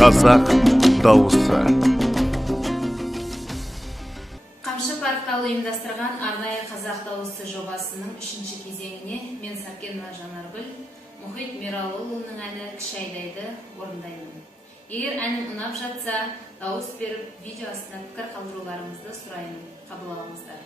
Қазақ дауысы. Қамшы порталы ұйымдастырған арнайы қазақ дауысы жобасының 3-ші кезеңіне мен Саркенова Жанаргүл, Мұхит Мералыұлының әні «Кіші айдайды» орындаймын. Егер әнім ұнап жатса, дауыс беріп, видео астына пікір қалдыруларыңызды сұраймын. Қабыл алыңыздар.